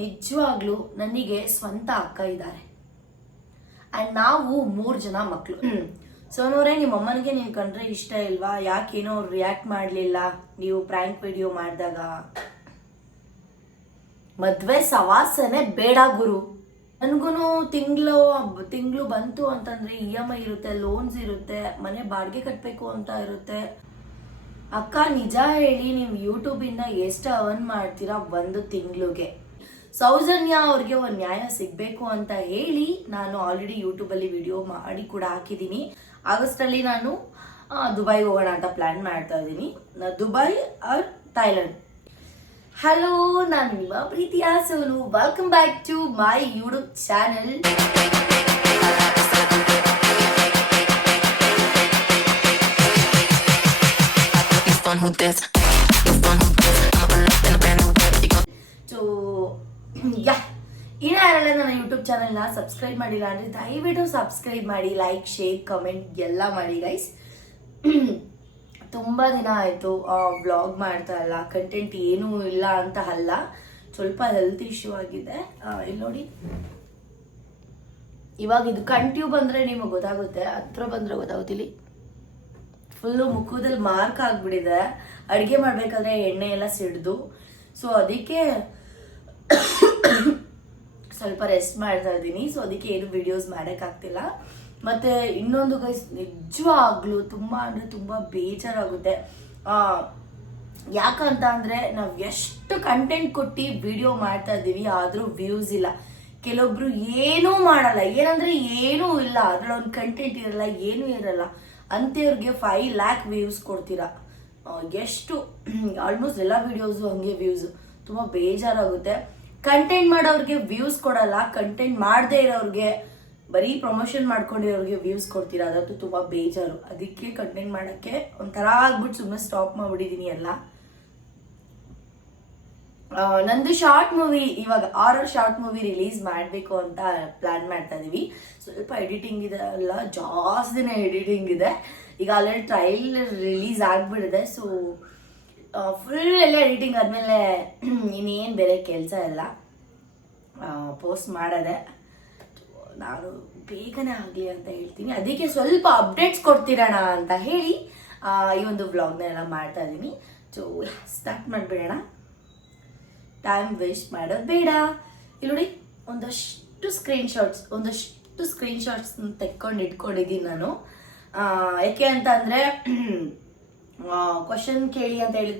ನಿಜವಾಗ್ಲೂ ನನಗೆ ಸ್ವಂತ ಅಕ್ಕ ಇದ್ದಾರೆ ಅಂಡ್ ನಾವು 3 ಜನ ಮಕ್ಕಳು. ಸೋನೂರೇ, ನಿಮ್ಮ ಅಮ್ಮನಿಗೆ ನೀನ್ ಕಂಡ್ರೆ ಇಷ್ಟ ಇಲ್ವಾ? ಯಾಕೇನೋ ಅವ್ರು ರಿಯಾಕ್ಟ್ ಮಾಡ್ಲಿಲ್ಲ ನೀವು ಪ್ರಾಂಕ್ ವಿಡಿಯೋ ಮಾಡಿದಾಗ? ಮದ್ವೆ ಸವಾಸನೆ ಬೇಡ ಗುರು. ನನ್ಗೂನು ತಿಂಗಳು ಬಂತು ಅಂತಂದ್ರೆ EMI ಇರುತ್ತೆ, ಲೋನ್ಸ್ ಇರುತ್ತೆ, ಮನೆ ಬಾಡಿಗೆ ಕಟ್ಬೇಕು ಅಂತ ಇರುತ್ತೆ. ಅಕ್ಕ ನಿಜ ಹೇಳಿ, ನೀವು ಯೂಟ್ಯೂಬ್ ಇಂದ ಎಷ್ಟು ಅರ್ನ್ ಮಾಡ್ತೀರಾ ಒಂದು ತಿಂಗ್ಳಿಗೆ? ಸೌಜನ್ಯ ಅವ್ರಿಗೆ ಒಂದು ನ್ಯಾಯ ಸಿಗ್ಬೇಕು ಅಂತ ಹೇಳಿ ನಾನು ಆಲ್ರೆಡಿ ಯೂಟ್ಯೂಬ್ ಅಲ್ಲಿ ವಿಡಿಯೋ ಮಾಡಿ ಕೂಡ ಹಾಕಿದ್ದೀನಿ. ಆಗಸ್ಟ್ ಅಲ್ಲಿ ನಾನು ದುಬೈ ಹೋಗೋಣ ಅಂತ ಪ್ಲಾನ್ ಮಾಡ್ತಾ ಇದ್ದೀನಿ. Dubai R Thailand. ಹಲೋ, ನಾನು ನಿಮ್ಮ ಪ್ರೀತಿಯ Sonu. Welcome back to my YouTube channel. So ಯಾರೆಲ್ಲ ನನ್ನ ಯೂಟ್ಯೂಬ್ ಚಾನೆಲ್ನ ಸಬ್ಸ್ಕ್ರೈಬ್ ಮಾಡಿಲ್ಲ ಅಂದರೆ ದಯವಿಟ್ಟು ಸಬ್ಸ್ಕ್ರೈಬ್ ಮಾಡಿ, ಲೈಕ್, ಶೇರ್, ಕಮೆಂಟ್ ಎಲ್ಲ ಮಾಡಿ ಗೈಸ್. ತುಂಬ ದಿನ ಆಯಿತು ವ್ಲಾಗ್ ಮಾಡ್ತಾ ಇಲ್ಲ, ಕಂಟೆಂಟ್ ಏನೂ ಇಲ್ಲ ಅಂತ ಅಲ್ಲ, ಸ್ವಲ್ಪ ಹೆಲ್ತ್ ಇಶ್ಯೂ ಆಗಿದೆ. ಇಲ್ಲಿ ನೋಡಿ, ಇವಾಗ ಇದು ಕಂಟ್ಯೂ ಬಂದರೆ ನಿಮಗೆ ಗೊತ್ತಾಗುತ್ತೆ, ಹತ್ರ ಬಂದರೆ ಗೊತ್ತಾಗುತ್ತಿಲ್ಲ. ಫುಲ್ಲು ಮುಖದಲ್ಲಿ ಮಾರ್ಕ್ ಆಗಿಬಿಟ್ಟಿದೆ, ಅಡುಗೆ ಮಾಡಬೇಕಾದ್ರೆ ಎಣ್ಣೆ ಎಲ್ಲ ಸಿಡ್ದು. ಸೊ ಅದಕ್ಕೆ ಸ್ವಲ್ಪ ರೆಸ್ಟ್ ಮಾಡ್ತಾ ಇದ್ದೀನಿ. ಸೊ ಅದಕ್ಕೆ ಏನು ವಿಡಿಯೋಸ್ ಮಾಡೋಕ್ಕಾಗ್ತಿಲ್ಲ. ಮತ್ತು ಇನ್ನೊಂದು ಗೈಸ್, ನಿಜವಾಗ್ಲೂ ತುಂಬ ಅಂದರೆ ತುಂಬ ಬೇಜಾರಾಗುತ್ತೆ. ಯಾಕಂತ ಅಂದರೆ ನಾವು ಎಷ್ಟು ಕಂಟೆಂಟ್ ಕೊಟ್ಟು ವಿಡಿಯೋ ಮಾಡ್ತಾ ಇದ್ದೀವಿ, ಆದರೂ ವ್ಯೂಸ್ ಇಲ್ಲ. ಕೆಲವೊಬ್ರು ಏನೂ ಮಾಡಲ್ಲ, ಏನಂದರೆ ಏನೂ ಇಲ್ಲ, ಅದರಲ್ಲಿ ಒಂದು ಕಂಟೆಂಟ್ ಇರಲ್ಲ, ಏನೂ ಇರಲ್ಲ, ಅಂಥವ್ರಿಗೆ 5 lakh ವ್ಯೂಸ್ ಕೊಡ್ತೀರಾ. ಎಷ್ಟು ಆಲ್ಮೋಸ್ಟ್ ಎಲ್ಲ ವಿಡಿಯೋಸು ಹಂಗೆ ವ್ಯೂಸು. ತುಂಬ ಬೇಜಾರಾಗುತ್ತೆ. ಕಂಟೆಂಟ್ ಮಾಡೋರಿಗೆ ವ್ಯೂಸ್ ಕೊಡಲ್ಲ, ಕಂಟೆಂಟ್ ಮಾಡದೇ ಇರೋರಿಗೆ, ಬರೀ ಪ್ರಮೋಷನ್ ಮಾಡ್ಕೊಂಡಿರೋರಿಗೆ ವ್ಯೂಸ್ ಕೊಡ್ತೀರಾ. ಅದಂತೂ ತುಂಬ ಬೇಜಾರು. ಅದಕ್ಕೆ ಕಂಟೆಂಟ್ ಮಾಡೋಕ್ಕೆ ಒಂಥರ ಆಗ್ಬಿಟ್ಟು ಸುಮ್ಮನೆ ಸ್ಟಾಪ್ ಮಾಡಿಬಿಟ್ಟಿದ್ದೀನಿ ಎಲ್ಲ. ನಂದು ಶಾರ್ಟ್ ಮೂವಿ, ಇವಾಗ 6 ಶಾರ್ಟ್ ಮೂವಿ ರಿಲೀಸ್ ಮಾಡಬೇಕು ಅಂತ ಪ್ಲಾನ್ ಮಾಡ್ತಾ ಇದೀವಿ. ಸ್ವಲ್ಪ ಎಡಿಟಿಂಗ್ ಇದೆ, ಎಲ್ಲ ಜಾಸ್ತಿನೇ ಎಡಿಟಿಂಗ್ ಇದೆ. ಈಗ ಆಲ್ರೆಡಿ ಟ್ರೈಲರ್ ರಿಲೀಸ್ ಆಗಿಬಿಡಿದೆ. ಸೊ ಫುಲ್ ಎಲ್ಲ ಎಡಿಟಿಂಗ್ ಆದಮೇಲೆ ಇನ್ನೇನು ಬೇರೆ ಕೆಲಸ ಇಲ್ಲ, ಪೋಸ್ಟ್ ಮಾಡೋದೆ. ನಾನು ಬೇಗನೆ ಆಗಲಿ ಅಂತ ಹೇಳ್ತೀನಿ. ಅದಕ್ಕೆ ಸ್ವಲ್ಪ ಅಪ್ಡೇಟ್ಸ್ ಕೊಡ್ತಿರೋಣ ಅಂತ ಹೇಳಿ ಈ ಒಂದು ವ್ಲಾಗ್ನೆಲ್ಲ ಮಾಡ್ತಾ ಇದ್ದೀನಿ. ಸೊ ಸ್ಟಾರ್ಟ್ ಮಾಡಿಬಿಡೋಣ, ಟೈಮ್ ವೇಸ್ಟ್ ಮಾಡೋದು ಬೇಡ. ಇಲ್ಲಿ ನೋಡಿ, ಒಂದಷ್ಟು ಸ್ಕ್ರೀನ್ಶಾಟ್ಸ್ ತೆಕ್ಕೊಂಡು ಇಟ್ಕೊಂಡಿದ್ದೀನಿ ನಾನು. ಯಾಕೆ ಅಂತ ಅಂದರೆ ಕ್ವಶನ್ ಕೇಳಿ ಅಂತ ಹೇಳಿ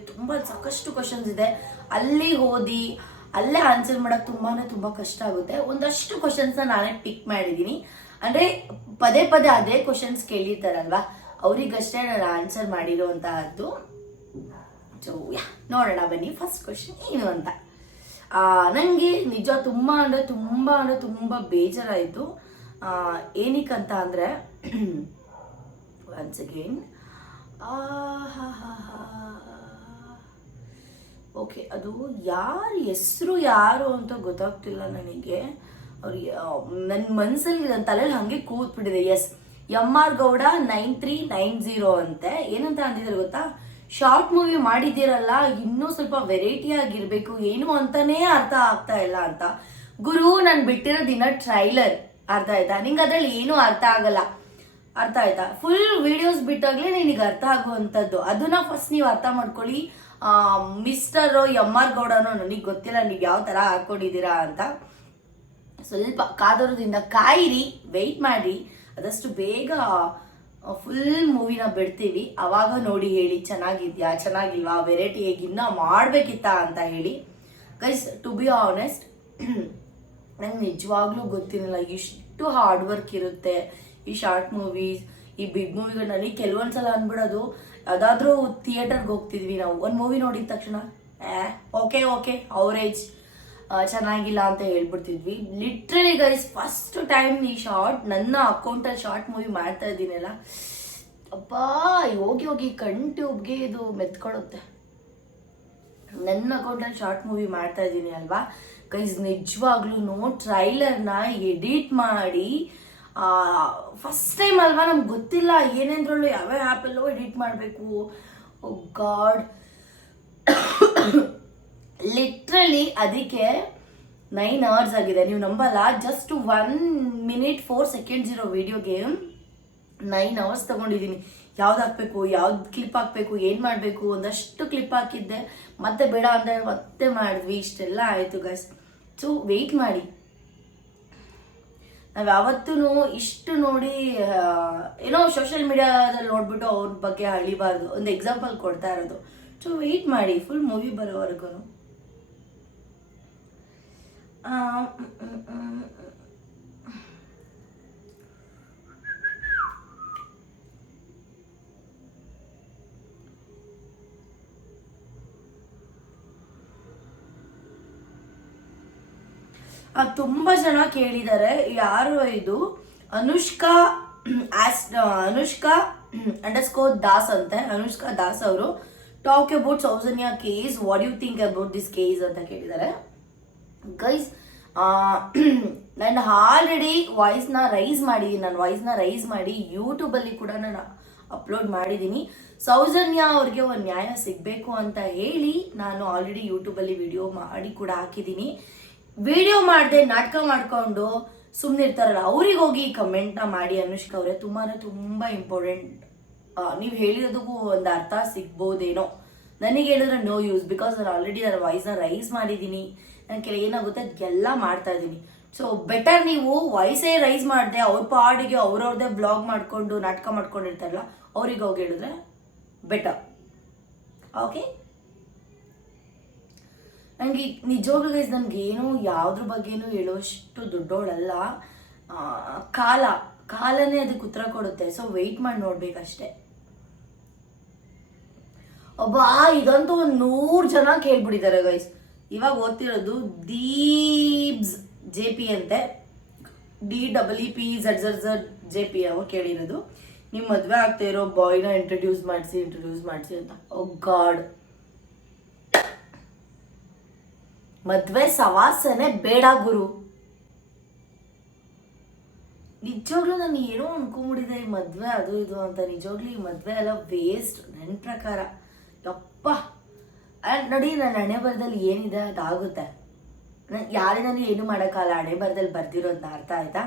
ಸಾಕಷ್ಟು ಕ್ವಶನ್ಸ್ ಇದೆ. ಅಲ್ಲಿ ಓದಿ ಅಲ್ಲೇ ಆನ್ಸರ್ ಮಾಡೋಕೆ ತುಂಬ ಕಷ್ಟ ಆಗುತ್ತೆ. ಒಂದಷ್ಟು ಕ್ವಶನ್ಸ್ನ ನಾನೇ ಪಿಕ್ ಮಾಡಿದ್ದೀನಿ. ಅಂದರೆ ಪದೇ ಅದೇ ಕ್ವಶನ್ಸ್ ಕೇಳಿರ್ತಾರಲ್ವಾ, ಅವರಿಗಷ್ಟೇ ನಾನು ಆನ್ಸರ್ ಮಾಡಿರೋಂತಹದ್ದು. ಸೊ ನೋಡೋಣ ಬನ್ನಿ, ಫಸ್ಟ್ ಕ್ವಶನ್ ಏನು ಅಂತ. ನನಗೆ ನಿಜ ತುಂಬ ಬೇಜಾರಾಯಿತು. ಏನಕ್ಕಂತ ಅಂದರೆ ಒನ್ಸ್ ಅಗೇನ್ ಓಕೆ, ಅದು ಹೆಸರು ಯಾರು ಅಂತ ಗೊತ್ತಾಗ್ತಿಲ್ಲ ನನಗೆ. ಅವ್ರಿಗೆ ನನ್ನ ಮನಸ್ಸಲ್ಲಿ, ನನ್ನ ತಲೆಯಲ್ಲಿ ಹಾಗೆ ಕೂತ್ಬಿಟ್ಟಿದೆ. ಎಸ್, MR ಗೌಡ 9390 ಅಂತೆ. ಏನಂತ ಅಂದಿದ್ದಾರೆ ಗೊತ್ತಾ? ಶಾರ್ಟ್ ಮೂವಿ ಮಾಡಿದ್ದೀರಲ್ಲ, ಇನ್ನೂ ಸ್ವಲ್ಪ ವೆರೈಟಿ ಆಗಿರ್ಬೇಕು, ಏನು ಅಂತಾನೇ ಅರ್ಥ ಆಗ್ತಾ ಇಲ್ಲ ಅಂತ. ಗುರು, ನಾನು ಬಿಟ್ಟಿರೋ ದಿನ ಟ್ರೈಲರ್, ಅರ್ಥ ಆಯ್ತಾ? ನಿಂಗೆ ಅದ್ರಲ್ಲಿ ಏನೂ ಅರ್ಥ ಆಗಲ್ಲ, ಅರ್ಥ ಆಯ್ತಾ? ಫುಲ್ ವಿಡಿಯೋಸ್ ಬಿಟ್ಟಾಗ್ಲೇ ನಿನಗೆ ಅರ್ಥ ಆಗುವಂಥದ್ದು. ಅದನ್ನ ಫಸ್ಟ್ ನೀವು ಅರ್ಥ ಮಾಡ್ಕೊಳ್ಳಿ. ಮಿಸ್ಟರ್ MR ಗೌಡನೋ ನನಗೆ ಗೊತ್ತಿಲ್ಲ ನೀವು ಯಾವ ಥರ ಹಾಕೊಂಡಿದ್ದೀರಾ ಅಂತ. ಸ್ವಲ್ಪ ಕಾದೋರದಿಂದ ಕಾಯಿರಿ, ವೆಯ್ಟ್ ಮಾಡಿ. ಆದಷ್ಟು ಬೇಗ ಫುಲ್ ಮೂವಿನ ಬಿಡ್ತೀವಿ, ಅವಾಗ ನೋಡಿ ಹೇಳಿ ಚೆನ್ನಾಗಿದ್ಯಾ ಚೆನ್ನಾಗಿಲ್ವಾ, ವೆರೈಟಿ ಹೇಗೆ ಇನ್ನೂ ಮಾಡಬೇಕಿತ್ತಾ ಅಂತ ಹೇಳಿ. ಗೈಸ್, ಟು ಬಿ ಆನೆಸ್ಟ್, ನಂಗೆ ನಿಜವಾಗ್ಲೂ ಗೊತ್ತಿರಲಿಲ್ಲ ಇಷ್ಟು ಹಾರ್ಡ್ ವರ್ಕ್ ಇರುತ್ತೆ ಈ ಶಾರ್ಟ್ ಮೂವೀಸ್, ಈ ಬಿಗ್ ಮೂವಿಗಳು. ನನಗೆ ಕೆಲವೊಂದ್ಸಲ ಅನ್ಬಿಡೋದು, ಯಾವುದಾದ್ರೂ ಥಿಯೇಟರ್ಗೆ ಹೋಗ್ತಿದ್ವಿ ನಾವು, ಒಂದು ಮೂವಿ ನೋಡಿದ ತಕ್ಷಣ ಓಕೆ ಅವರೇಜ್, ಚೆನ್ನಾಗಿಲ್ಲ ಅಂತ ಹೇಳ್ಬಿಡ್ತಿದ್ವಿ. ಲಿಟ್ರಲಿ ಗೈಸ್, ಫಸ್ಟ್ ಟೈಮ್ ಈ ನನ್ನ ಅಕೌಂಟಲ್ಲಿ ಶಾರ್ಟ್ ಮೂವಿ ಮಾಡ್ತಾ ಇದ್ದೀನಲ್ಲ, ಅಪ್ಪಾ ಹೋಗಿ ಟ್ಯೂಬ್ಗೆ ಇದು ಮೆತ್ಕೊಳ್ಳುತ್ತೆ. ನನ್ನ ಅಕೌಂಟಲ್ಲಿ ಶಾರ್ಟ್ ಮೂವಿ ಮಾಡ್ತಾ ಇದ್ದೀನಿ ಅಲ್ವಾ ಗೈಸ್, ನಿಜವಾಗ್ಲೂ ಟ್ರೈಲರ್ನ ಎಡಿಟ್ ಮಾಡಿ, ಫಸ್ಟ್ ಟೈಮ್ ಅಲ್ವಾ, ನಮ್ಗೆ ಗೊತ್ತಿಲ್ಲ ಏನೇಂದ್ರಲ್ಲೂ ಯಾವ್ಯಾವ ಆ್ಯಪಲ್ಲೋ ಎಡಿಟ್ ಮಾಡಬೇಕು. ಓ ಗಾಡ್, ಲಿಟ್ರಲಿ ಅದಕ್ಕೆ 9 hours ಆಗಿದೆ. ನೀವು ನಂಬಲ್ಲ, ಜಸ್ಟ್ 1 minute 4 seconds ಇರೋ ವಿಡಿಯೋಗೆ 9 hours ತಗೊಂಡಿದ್ದೀನಿ. ಯಾವ್ದು ಹಾಕ್ಬೇಕು, ಯಾವ್ದು ಕ್ಲಿಪ್ ಹಾಕ್ಬೇಕು, ಏನು ಮಾಡಬೇಕು, ಒಂದಷ್ಟು ಕ್ಲಿಪ್ ಹಾಕಿದ್ದೆ, ಮತ್ತೆ ಬೇಡ ಅಂತ ಮತ್ತೆ ಮಾಡಿದ್ವಿ. ಇಷ್ಟೆಲ್ಲ ಆಯಿತು ಗೈಸ್. ಸೊ ವೆಯ್ಟ್ ಮಾಡಿ. ನಾವು ಯಾವತ್ತೂ ಇಷ್ಟು ನೋಡಿ ಏನೋ ಸೋಷಿಯಲ್ ಮೀಡಿಯಾದಲ್ಲಿ ನೋಡ್ಬಿಟ್ಟು ಅವ್ರ ಬಗ್ಗೆ ಅಳಿಬಾರ್ದು. ಒಂದು ಎಕ್ಸಾಂಪಲ್ ಕೊಡ್ತಾ ಇರೋದು. ಸೊ ವೆಯ್ಟ್ ಮಾಡಿ ಫುಲ್ ಮೂವಿ ಬರೋವರೆಗೂ. ತುಂಬಾ ಜನ ಕೇಳಿದ್ದಾರೆ, ಯಾರು ಇದು ಅನುಷ್ಕಾ _दास ಅಂತೆ. ಅನುಷ್ಕಾ ದಾಸ್ ಅವರು talk about Soujanya case, what you think about this case ಅಂತ ಕೇಳಿದ್ದಾರೆ. ಗೈಸ್, ನಾನು ಆಲ್ರೆಡಿ ವಾಯ್ಸ್ನ ರೈಸ್ ಮಾಡಿದ್ದೀನಿ. ನಾನು ವಾಯ್ಸ್ನ ರೈಸ್ ಮಾಡಿ ಯೂಟ್ಯೂಬಲ್ಲಿ ಕೂಡ ನಾನು ಅಪ್ಲೋಡ್ ಮಾಡಿದ್ದೀನಿ. ಸೌಜನ್ಯ ಅವ್ರಿಗೆ ಒಂದು ನ್ಯಾಯ ಸಿಗಬೇಕು ಅಂತ ಹೇಳಿ ನಾನು ಆಲ್ರೆಡಿ ಯೂಟ್ಯೂಬಲ್ಲಿ ವಿಡಿಯೋ ಮಾಡಿ ಕೂಡ ಹಾಕಿದ್ದೀನಿ. ವಿಡಿಯೋ ಮಾಡದೆ ನಾಟಕ ಮಾಡ್ಕೊಂಡು ಸುಮ್ಮನೆ ಇರ್ತಾರಲ್ಲ, ಅವ್ರಿಗೆ ಹೋಗಿ ಕಮೆಂಟ್ನ ಮಾಡಿ. ಅನುಷ್ಕಾ ಅವರೇ, ತುಂಬಾ ಇಂಪಾರ್ಟೆಂಟ್. ನೀವು ಹೇಳಿರೋದಕ್ಕೂ ಒಂದು ಅರ್ಥ ಸಿಗ್ಬೋದೇನೋ. ನನಗೆ ಹೇಳಿದ್ರೆ ನೋ ಯೂಸ್, ಬಿಕಾಸ್ ನಾನು ಆಲ್ರೆಡಿ ನನ್ನ ವಾಯ್ಸ್ನ ರೈಸ್ ಮಾಡಿದ್ದೀನಿ. ನನ್ನ ಕೆಲ ಏನಾಗುತ್ತೆ ಅದೆಲ್ಲ ಮಾಡ್ತಾ ಇದ್ದೀನಿ. ಸೊ ಬೆಟರ್ ನೀವು ವಾಯ್ಸೇ ರೈಸ್ ಮಾಡದೆ ಅವ್ರ ಪಾಡಿಗೆ ಅವ್ರವ್ರದ್ದೇ ಬ್ಲಾಗ್ ಮಾಡ್ಕೊಂಡು ನಾಟಕ ಮಾಡ್ಕೊಂಡಿರ್ತಾರಲ್ಲ, ಅವ್ರಿಗೆ ಹೋಗಿ ಹೇಳಿದ್ರೆ ಬೆಟರ್. ಓಕೆ, ನನಗೆ ನಿಜವಾಗ್ಲೂ ಗೈಸ್, ನನಗೇನು ಯಾವುದ್ರ ಬಗ್ಗೆನೂ ಹೇಳೋಷ್ಟು ದೊಡ್ಡೋಳಲ್ಲ. ಕಾಲನೇ ಅದಕ್ಕೆ ಉತ್ತರ ಕೊಡುತ್ತೆ. ಸೊ ವೆಯ್ಟ್ ಮಾಡಿ ನೋಡ್ಬೇಕಷ್ಟೆ. ಇದಂತೂ 100 ಜನ ಕೇಳ್ಬಿಟ್ಟಿದ್ದಾರೆ ಗೈಸ್. ಇವಾಗ ಓದ್ತಿರೋದು ದೀಬ್ಸ್ JP ಅಂತೆ, DEEPZZZJP ಅವ್ರು ಕೇಳಿರೋದು. ನೀವು ಮದುವೆ ಆಗ್ತಾ ಇರೋ ಬಾಯ್ನ ಇಂಟ್ರೊಡ್ಯೂಸ್ ಮಾಡಿಸಿ ಅಂತ. ಓ ಗಾಡ್, ಮದ್ವೆ ಸವಾಸನೆ ಬೇಡ ಗುರು. ನಿಜವಾಗ್ಲೂ ನಾನು ಏನೋ ಅನ್ಕೊಂಡ್ಬಿಟ್ಟಿದೆ, ಈ ಮದ್ವೆ ಅದು ಇದು ಅಂತ. ನಿಜವಾಗ್ಲೂ ಈ ಮದ್ವೆ ಎಲ್ಲ ವೇಸ್ಟ್ ನನ್ನ ಪ್ರಕಾರ. ಯಪ್ಪ ನೋಡಿ, ನನ್ನ ಹಣೆ ಬರದಲ್ಲಿ ಏನಿದೆ ಅದಾಗುತ್ತೆ. ಯಾರಿಗೂ ಏನು ಮಾಡೋಕ್ಕಲ್ಲ, ಹಣೆ ಬರದಲ್ಲಿ ಬರ್ದಿರೋದನ್ನ. ಅರ್ಥ ಆಯ್ತಾ?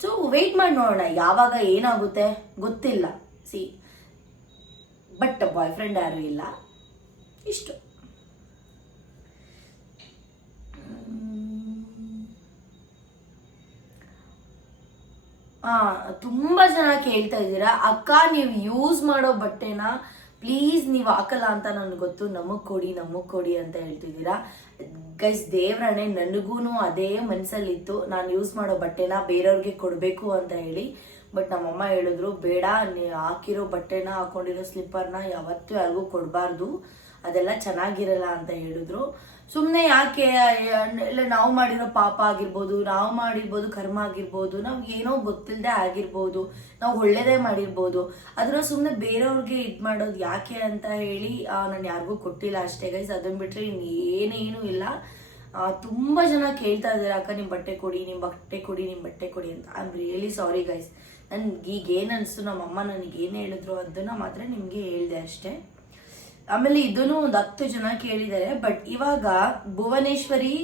ಸೊ ವೆಯ್ಟ್ ಮಾಡಿ ನೋಡೋಣ, ಯಾವಾಗ ಏನಾಗುತ್ತೆ ಗೊತ್ತಿಲ್ಲ. ಬಟ್ ಬಾಯ್ ಫ್ರೆಂಡ್ ಯಾರು ಇಲ್ಲ, ಇಷ್ಟು. ತುಂಬಾ ಜನ ಕೇಳ್ತಾ ಇದ್ದೀರಾ, ಅಕ್ಕ ನೀವು ಯೂಸ್ ಮಾಡೋ ಬಟ್ಟೆನ ಪ್ಲೀಸ್ ನೀವು ಹಾಕಲ್ಲ ಅಂತ ನನಗೆ ಗೊತ್ತು, ನಮಗ್ ಕೊಡಿ ಅಂತ ಹೇಳ್ತಿದ್ದೀರಾ. ಗೈಸ್, ದೇವ್ರಣೆ ನನಗೂ ಅದೇ ಮನಸ್ಸಲ್ಲಿತ್ತು, ನಾನು ಯೂಸ್ ಮಾಡೋ ಬಟ್ಟೆನ ಬೇರೆಯವ್ರಿಗೆ ಕೊಡಬೇಕು ಅಂತ ಹೇಳಿ. ಬಟ್ ನಮ್ಮಮ್ಮ ಹೇಳಿದ್ರು, ಬೇಡ, ನೀವು ಹಾಕಿರೋ ಬಟ್ಟೆನ, ಹಾಕೊಂಡಿರೋ ಸ್ಲಿಪ್ಪರ್ನ ಯಾವತ್ತೂ ಯಾರಿಗೂ ಕೊಡಬಾರ್ದು, ಅದೆಲ್ಲ ಚೆನ್ನಾಗಿರಲ್ಲ ಅಂತ ಹೇಳಿದ್ರು. ಸುಮ್ಮನೆ ಯಾಕೆ, ಇಲ್ಲ ನಾವು ಮಾಡಿರೋ ಪಾಪ ಆಗಿರ್ಬೋದು, ನಾವು ಮಾಡಿರ್ಬೋದು ಕರ್ಮ ಆಗಿರ್ಬೋದು, ನಾವು ಏನೋ ಗೊತ್ತಿಲ್ಲದೆ ಆಗಿರ್ಬೋದು, ನಾವು ಒಳ್ಳೇದೇ ಮಾಡಿರ್ಬೋದು, ಅದನ್ನ ಸುಮ್ಮನೆ ಬೇರೆಯವ್ರಿಗೆ ಇದು ಮಾಡೋದು ಯಾಕೆ ಅಂತ ಹೇಳಿ ನಾನು ಯಾರಿಗೂ ಕೊಟ್ಟಿಲ್ಲ ಅಷ್ಟೇ ಗೈಸ್. ಅದನ್ನ ಬಿಟ್ಟರೆ ಏನೇನೂ ಇಲ್ಲ. ತುಂಬ ಜನ ಕೇಳ್ತಾ ಇದ್ದಾರೆ, ಅಕ್ಕ ನಿಮ್ಮ ಬಟ್ಟೆ ಕೊಡಿ ಅಂತ. I am really sorry guys. ನನ್ಗೆ ಈಗ ಏನು ಅನಿಸ್ತು, ನಮ್ಮಮ್ಮ ನನಗೆ ಏನು ಹೇಳಿದ್ರು ಅದನ್ನು ಮಾತ್ರ ನಿಮಗೆ ಹೇಳಿದೆ ಅಷ್ಟೇ. ಆಮೇಲೆ ಇದನ್ನು ಒಂದು 10 ಜನ ಕೇಳಿದ್ದಾರೆ. ಬಟ್ ಇವಾಗ ಭುವನೇಶ್ವರಿ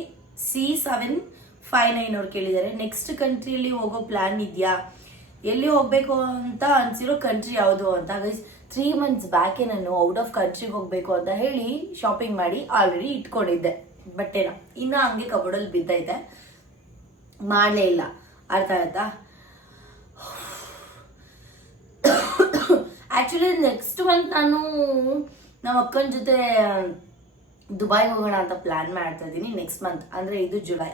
C759 ಅವ್ರು ಕೇಳಿದ್ದಾರೆ, ನೆಕ್ಸ್ಟ್ ಕಂಟ್ರಿಯಲ್ಲಿ ಹೋಗೋ ಪ್ಲಾನ್ ಇದೆಯಾ, ಎಲ್ಲಿ ಹೋಗ್ಬೇಕು ಅಂತ ಅನ್ಸಿರೋ ಕಂಟ್ರಿ ಯಾವುದು ಅಂತ. ಗೈಸ್, 3 months ಬ್ಯಾಕೆ ನಾನು ಔಟ್ ಆಫ್ ಕಂಟ್ರಿಗೆ ಹೋಗ್ಬೇಕು ಅಂತ ಹೇಳಿ ಶಾಪಿಂಗ್ ಮಾಡಿ ಆಲ್ರೆಡಿ ಇಟ್ಕೊಂಡಿದ್ದೆ ಬಟ್ಟೆನ. ಇನ್ನು ಹಂಗೆ ಕಬೋರ್ಡಲ್ಲಿ ಬಿದ್ದೈತೆ, ಮಾಡಲೇ ಇಲ್ಲ. ಅರ್ಥ ಆಯ್ತಾ? ಆ್ಯಕ್ಚುಲಿ ನೆಕ್ಸ್ಟ್ ಮಂತ್ ನಾನು ನಮ್ಮ ಅಕ್ಕನ ಜೊತೆ ದುಬೈಗೆ ಹೋಗೋಣ ಅಂತ ಪ್ಲ್ಯಾನ್ ಮಾಡ್ತಾ ಇದ್ದೀನಿ. ನೆಕ್ಸ್ಟ್ ಮಂತ್ ಅಂದರೆ ಇದು ಜುಲೈ,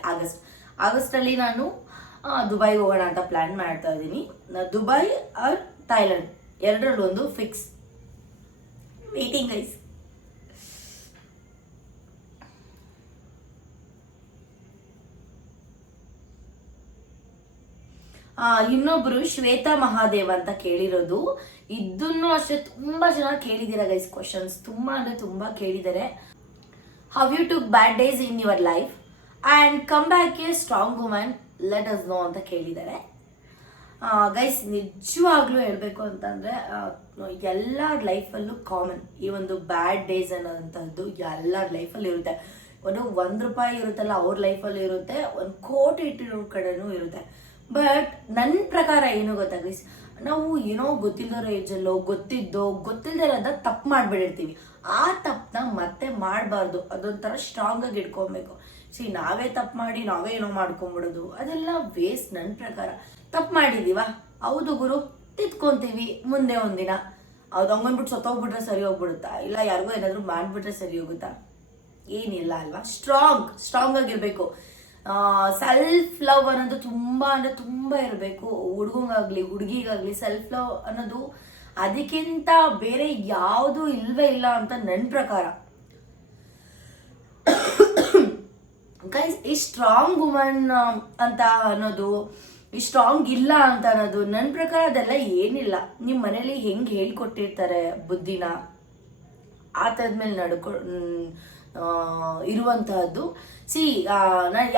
ಆಗಸ್ಟಲ್ಲಿ ನಾನು ದುಬೈಗೆ ಹೋಗೋಣ ಅಂತ ಪ್ಲ್ಯಾನ್ ಮಾಡ್ತಾ ಇದ್ದೀನಿ. ದುಬೈ ಆರ್ ಥೈಲ್ಯಾಂಡ್ ಎರಡರಲ್ಲಿ ಒಂದು ಫಿಕ್ಸ್. Waiting guys. ಇನ್ನೊಬ್ರು ಶ್ವೇತಾ ಮಹಾದೇವ್ ಅಂತ ಕೇಳಿರೋದು, ಇದನ್ನು ಅಷ್ಟೇ ತುಂಬಾ ಜನ ಕೇಳಿದ್ದೀರಾ ಗೈಸ್. ಕ್ವಶನ್ಸ್ ತುಂಬಾ ಅಂದ್ರೆ ತುಂಬಾ ಕೇಳಿದ್ದಾರೆ. How you took bad days in your life and come back a strong woman, let us know ಅಂತ ಕೇಳಿದ್ದಾರೆ. ಗೈಸ್, ನಿಜವಾಗ್ಲೂ ಹೇಳಬೇಕು ಅಂತಂದರೆ ಎಲ್ಲರ ಲೈಫಲ್ಲೂ ಕಾಮನ್ ಈ ಒಂದು ಬ್ಯಾಡ್ ಡೇಸ್ ಅನ್ನೋದಂಥದ್ದು ಎಲ್ಲರ ಲೈಫಲ್ಲಿ ಇರುತ್ತೆ. 1 ರೂಪಾಯಿ ಇರುತ್ತಲ್ಲ ಅವ್ರ ಲೈಫಲ್ಲಿ ಇರುತ್ತೆ, 1 ಕೋಟಿ ಇಟ್ಟಿರೋ ಕಡೆನೂ ಇರುತ್ತೆ. ಬಟ್ ನನ್ನ ಪ್ರಕಾರ ಏನು ಗೊತ್ತಾ ಗೈಸ್, ನಾವು ಏನೋ ಗೊತ್ತಿಲ್ಲದೋ ಏಜಲ್ಲೋ ಗೊತ್ತಿಲ್ಲದೆ ಇರೋದ ತಪ್ಪು ಮಾಡ್ಬಿಟ್ಟಿರ್ತೀವಿ. ಆ ತಪ್ಪನ್ನ ಮತ್ತೆ ಮಾಡಬಾರ್ದು, ಅದೊಂಥರ ಸ್ಟ್ರಾಂಗ್ ಆಗಿ ಇಟ್ಕೊಬೇಕು. ನಾವೇ ತಪ್ಪು ಮಾಡಿ ನಾವೇ ಏನೋ ಮಾಡ್ಕೊಂಡ್ಬಿಡೋದು ಅದೆಲ್ಲ ವೇಸ್ಟ್. ನನ್ನ ಪ್ರಕಾರ ತಪ್ಪು ಮಾಡಿದೀವ, ಹೌದು ಗುರು, ತಿದ್ಕೊಂತೀವಿ, ಮುಂದೆ ಒಂದಿನ ಅದು ಹಂಗನ್ಬಿಟ್ಟು ಸತ್ತೋಗ್ಬಿಟ್ರೆ ಸರಿ ಹೋಗ್ಬಿಡುತ್ತಾ, ಇಲ್ಲ ಯಾರಿಗೋ ಏನಾದ್ರು ಮಾಡ್ಬಿಟ್ರೆ ಸರಿ ಹೋಗುತ್ತಾ? ಏನಿಲ್ಲ ಅಲ್ವಾ. ಸ್ಟ್ರಾಂಗ್ ಆಗಿರ್ಬೇಕು. ಸೆಲ್ಫ್ ಲವ್ ಅನ್ನೋದು ತುಂಬಾ ಅಂದ್ರೆ ತುಂಬಾ ಇರಬೇಕು. ಹುಡುಗಂಗಾಗ್ಲಿ ಹುಡುಗಿಗಾಗ್ಲಿ ಸೆಲ್ಫ್ ಲವ್ ಅನ್ನೋದು ಅದಕ್ಕಿಂತ ಬೇರೆ ಯಾವುದು ಇಲ್ವೇ ಇಲ್ಲ ಅಂತ ನನ್ನ ಪ್ರಕಾರ. ಗೈಸ್, ಈ ಸ್ಟ್ರಾಂಗ್ ವುಮನ್ ಅಂತ ಅನ್ನೋದು, ಈ ಸ್ಟ್ರಾಂಗ್ ಇಲ್ಲ ಅಂತ ಅನ್ನೋದು ನನ್ನ ಪ್ರಕಾರ ಅದೆಲ್ಲ ಏನಿಲ್ಲ. ನಿಮ್ಮ ಮನೇಲಿ ಹೆಂಗೆ ಹೇಳ್ಕೊಟ್ಟಿರ್ತಾರೆ ಬುದ್ಧಿನ, ಆ ಥರದ ಮೇಲೆ ಇರುವಂತಹದ್ದು. ನಾನು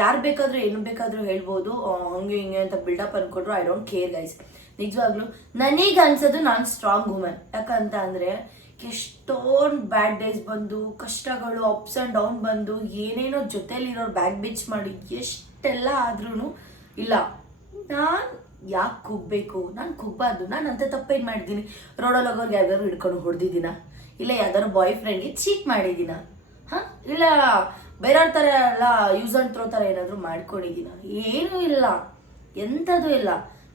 ಯಾರು ಬೇಕಾದ್ರೂ ಏನು ಬೇಕಾದ್ರೂ ಹೇಳ್ಬೋದು, ಹಂಗೆ ಹಿಂಗೆ ಅಂತ ಬಿಲ್ಡಪ್ ಅನ್ಕೊಟ್ರು ಐ ಡೋಂಟ್ ಕೇರ್ ಗೈಸ್. ನಿಜವಾಗ್ಲೂ ನನಗೆ ಅನ್ಸೋದು ನಾನು ಸ್ಟ್ರಾಂಗ್ ವುಮನ್. ಯಾಕಂತ ಅಂದ್ರೆ ಎಷ್ಟೊಂದು ಬ್ಯಾಡ್ ಡೇಸ್ ಬಂದು, ಕಷ್ಟಗಳು ಅಪ್ಸ್ ಅಂಡ್ ಡೌನ್ ಬಂದು, ಏನೇನೋ ಜೊತೆಲಿರೋರು ಬ್ಯಾಕ್ ಬಿಚ್ ಮಾಡಿ ಎಷ್ಟೆಲ್ಲ ಆದ್ರೂ ಇಲ್ಲ, ನಾನು ಯಾಕೆ ಕುಗ್ಬೇಕು, ನಾನು ಕುಗ್ಬಾರ್ದು. ನಾನು ಅಂತ ತಪ್ಪೇನು ಮಾಡಿದ್ದೀನಿ? ರೋಡಲ್ಲಿ ಹೋಗೋರ್ಗೆ ಯಾವ್ದಾದ್ರು ಹಿಡ್ಕೊಂಡು ಹೊಡೆದಿದ್ದೀನ? ಇಲ್ಲ ಯಾವ್ದಾದ್ರು ಬಾಯ್ ಫ್ರೆಂಡ್ಗೆ ಚೀಟ್ ಮಾಡಿದ್ದೀನ? ಇಲ್ಲ ಬೇರೆಯವ್ರ ಥರ ಎಲ್ಲ ಯೂಸ್ ಅಂಡ್ ಥ್ರೋ ಥರ ಏನಾದರೂ ಮಾಡ್ಕೊಂಡಿದ್ದೀನ? ಏನೂ ಇಲ್ಲ, ಎಂಥದ್ದು ಇಲ್ಲ.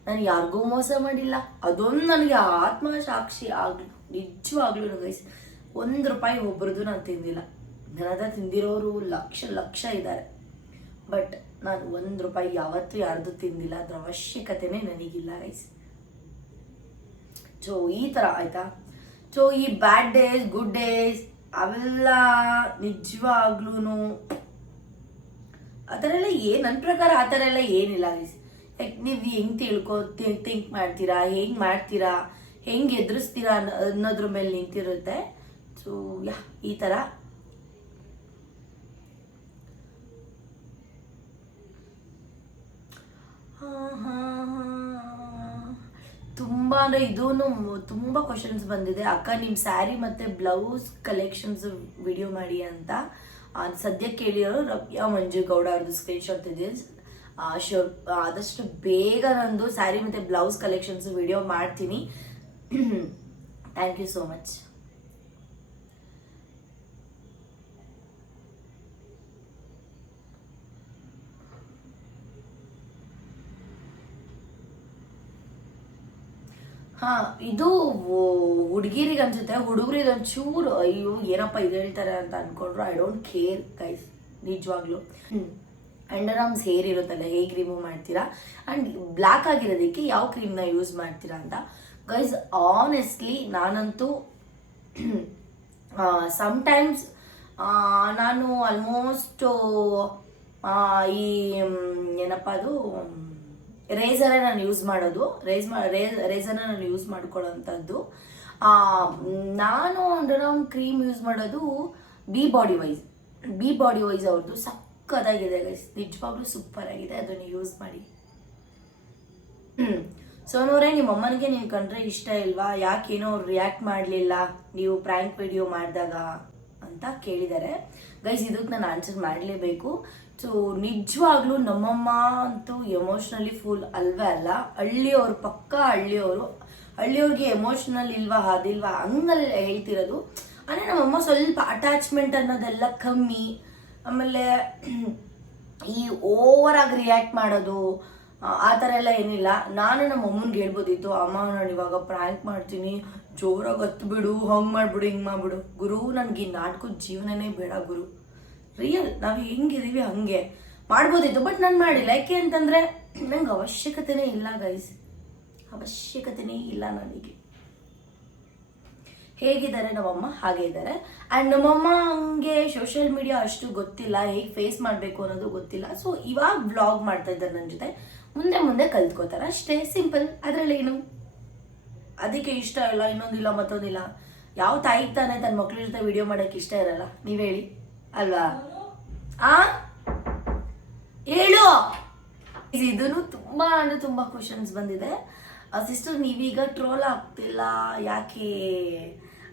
ನಾನು ಯಾರಿಗೂ ಮೋಸ ಮಾಡಿಲ್ಲ. ಅದೊಂದು ನನಗೆ ಆತ್ಮಸಾಕ್ಷಿ ಆಗ್ಲಿ. ನಿಜವಾಗ್ಲೂ ಗೈಸ್, 1 ರೂಪಾಯಿ ಒಬ್ಬರದು ನಾನು ತಿಂದಿಲ್ಲ. ನನ್ನ ಹತ್ರ ತಿಂದಿರೋರು ಲಕ್ಷ ಇದ್ದಾರೆ. ಬಟ್ ನಾನು 1 ರೂಪಾಯಿ ಯಾವತ್ತೂ ಯಾರ್ದು ತಿಂದಿಲ್ಲ. ಅದ್ರ ಅವಶ್ಯಕತೆನೇ ನನಗಿಲ್ಲ ಗೈಸ್. ಈ ಥರ ಆಯ್ತಾ. ಈ ಬ್ಯಾಡ್ ಡೇಸ್ ಗುಡ್ ಡೇಸ್ ಅವೆಲ್ಲ ನಿಜವಾಗ್ಲೂ ಆ ಥರ ಎಲ್ಲ ನನ್ನ ಪ್ರಕಾರ ಆ ಥರ ಎಲ್ಲ ಏನಿಲ್ಲ ಗೈಸ್. ನೀವು ಹೆಂಗೆ ಥಿಂಕ್ ಮಾಡ್ತೀರಾ, ಹೆಂಗೆ ಮಾಡ್ತೀರಾ, ಹೆಂಗೆ ಎದುರಿಸ್ತೀರಾ ಅನ್ನೋದ್ರ ಮೇಲೆ ನಿಂತಿರುತ್ತೆ. ಈ ಥರ ತುಂಬ ಅಂದರೆ ಇದೂ ತುಂಬ ಕ್ವಶನ್ಸ್ ಬಂದಿದೆ. ಅಕ್ಕ ನಿಮ್ಮ ಸ್ಯಾರಿ ಮತ್ತು ಬ್ಲೌಸ್ ಕಲೆಕ್ಷನ್ಸ್ ವಿಡಿಯೋ ಮಾಡಿ ಅಂತ ಸದ್ಯಕ್ಕೆ ಹೇಳಿರೋರು ರಮ್ಯಾ ಮಂಜು ಗೌಡ ಅವ್ರದ್ದು ಸ್ಕ್ರೀನ್ಶಾಟ್ ಇದೆ. ಆದಷ್ಟು ಬೇಗ ನಂದು ಸ್ಯಾರಿ ಮತ್ತು ಬ್ಲೌಸ್ ಕಲೆಕ್ಷನ್ಸ್ ವಿಡಿಯೋ ಮಾಡ್ತೀನಿ. Thank you so much. ಇದು ಹುಡುಗಿರಿಗೆ ಅನ್ಸುತ್ತೆ, ಹುಡುಗರಿಗೆ ಒಂಚೂರು ಅಯ್ಯೋ ಏನಪ್ಪ ಇದು ಹೇಳ್ತಾರೆ ಅಂತ ಅನ್ಕೊಂಡ್ರು. ಐ ಡೋಂಟ್ ಕೇರ್ ಗೈಸ್, ನಿಜವಾಗ್ಲು. ಅಂಡರ್ ಆರ್ಮ್ಸ್ ಹೇರ್ ಇರುತ್ತಲ್ಲ, ಹೇಗೆ ರಿಮೂವ್ ಮಾಡ್ತೀರಾ ಆ್ಯಂಡ್ ಬ್ಲ್ಯಾಕ್ ಆಗಿರೋದಕ್ಕೆ ಯಾವ ಕ್ರೀಮ್ನ ಯೂಸ್ ಮಾಡ್ತೀರಾ ಅಂತ. ಗೈಸ್ ಆನೆಸ್ಟ್ಲಿ ನಾನಂತೂ ಸಮ್ಟೈಮ್ಸ್ ನಾನು ಆಲ್ಮೋಸ್ಟ್ ಈ ಏನಪ್ಪ ಅದು ರೇಸರೇ ನಾನು ಯೂಸ್ ಮಾಡೋದು. ರೇಸರ್ನ ನಾನು ಯೂಸ್ ಮಾಡ್ಕೊಳ್ಳೋಂಥದ್ದು. ನಾನು ಅಂಡರ್ ಆರ್ಮ್ ಕ್ರೀಮ್ ಯೂಸ್ ಮಾಡೋದು ಬಿ ಬಾಡಿ ವೈಸ್ ಅವ್ರದ್ದು ಸಕ್ಕತ್ತಾಗಿದೆ ಗೈಸ್, ನಿಜವಾಗ್ಲೂ ಸೂಪರ್ ಆಗಿದೆ, ಅದನ್ನು ಯೂಸ್ ಮಾಡಿ. ಸೋನೂರೇ, ನಿಮ್ಮ ಅಮ್ಮನಿಗೆ ನೀವು ಕಂಡ್ರೆ ಇಷ್ಟ ಇಲ್ವಾ, ಯಾಕೇನೋ ಅವ್ರು ರಿಯಾಕ್ಟ್ ಮಾಡಲಿಲ್ಲ ನೀವು ಪ್ರ್ಯಾಂಕ್ ವಿಡಿಯೋ ಮಾಡಿದಾಗ ಅಂತ ಕೇಳಿದ್ದಾರೆ. ಗೈಸ್ ಇದಕ್ಕೆ ನಾನು ಆನ್ಸರ್ ಮಾಡಲೇಬೇಕು. ನಿಜವಾಗ್ಲೂ ನಮ್ಮಮ್ಮ ಅಂತೂ ಎಮೋಷ್ನಲಿ ಫುಲ್ ಅಲ್ವೇ ಅಲ್ಲ. ಹಳ್ಳಿಯವರು ಪಕ್ಕ ಹಳ್ಳಿಯವ್ರಿಗೆ ಎಮೋಷ್ನಲ್ ಇಲ್ವಾ ಅದಿಲ್ವಾ ಹಂಗಲ್ಲ ಹೇಳ್ತಿರೋದು. ಅಂದರೆ ನಮ್ಮಮ್ಮ ಸ್ವಲ್ಪ ಅಟ್ಯಾಚ್ಮೆಂಟ್ ಅನ್ನೋದೆಲ್ಲ ಕಮ್ಮಿ. ಆಮೇಲೆ ಈ ಓವರ್ ಆಗಿ ರಿಯಾಕ್ಟ್ ಮಾಡೋದು ಆ ಥರ ಎಲ್ಲ ಏನಿಲ್ಲ. ನಾನು ನಮ್ಮ ಅಮ್ಮನಿಗೆ ಹೇಳ್ಬೋದಿತ್ತು, ಅಮ್ಮ ನಾನು ಇವಾಗ ಪ್ರ್ಯಾಂಕ್ ಮಾಡ್ತೀನಿ, ಜೋರಾಗಿ ಹತ್ಬಿಡು, ಹಂಗೆ ಮಾಡ್ಬಿಡು, ಹಿಂಗೆ ಮಾಡ್ಬಿಡು. ಗುರು, ನನಗೆ ಈ ನಾಟಕದ ಜೀವನನೇ ಬೇಡ ಗುರು, ರಿಯಲ್ ನಾವು ಹೆಂಗಿದೀವಿ ಹಂಗೆ ಮಾಡ್ಬೋದಿತ್ತು. ಬಟ್ ನಾನು ಮಾಡಿಲ್ಲ. ಯಾಕೆ ಅಂತಂದರೆ ನಂಗೆ ಅವಶ್ಯಕತೆನೇ ಇಲ್ಲ ಗೈಸ್, ಅವಶ್ಯಕತೆನೇ ಇಲ್ಲ ನನಗೆ. ಹೇಗಿದ್ದಾರೆ ನಮ್ಮಮ್ಮ ಹಾಗೆ ಇದ್ದಾರೆ. ಆ್ಯಂಡ್ ನಮ್ಮಮ್ಮ ಹಂಗೆ ಸೋಷಿಯಲ್ ಮೀಡಿಯಾ ಅಷ್ಟು ಗೊತ್ತಿಲ್ಲ, ಹೇಗೆ ಫೇಸ್ ಮಾಡಬೇಕು ಅನ್ನೋದು ಗೊತ್ತಿಲ್ಲ. ಸೊ ಇವಾಗ ವ್ಲಾಗ್ ಮಾಡ್ತಾ ಇದ್ದಾರೆ ನನ್ನ ಜೊತೆ, ಮುಂದೆ ಕಲ್ತ್ಕೋತಾರೆ ಅಷ್ಟೇ, ಸಿಂಪಲ್. ಅದರಲ್ಲೇನು ಅದಕ್ಕೆ ಇಷ್ಟ ಇಲ್ಲ, ಇನ್ನೊಂದಿಲ್ಲ ಮತ್ತೊಂದಿಲ್ಲ. ಯಾವ ತಾಯಿಗೆ ತಾನೇ ತನ್ನ ಮಕ್ಳ ಜೊತೆ ವಿಡಿಯೋ ಮಾಡೋಕ್ಕೆ ಇಷ್ಟ ಇರಲ್ಲ, ನೀವು ಹೇಳಿ ಅಲ್ವಾ? ಹೇಳು. ಇದನ್ನು ತುಂಬಾ ಅಂದರೆ ತುಂಬ ಕ್ವಶನ್ಸ್ ಬಂದಿದೆ. ಸಿಸ್ಟರ್ ನೀವೀಗ ಟ್ರೋಲ್ ಆಗ್ತಿಲ್ಲ ಯಾಕೆ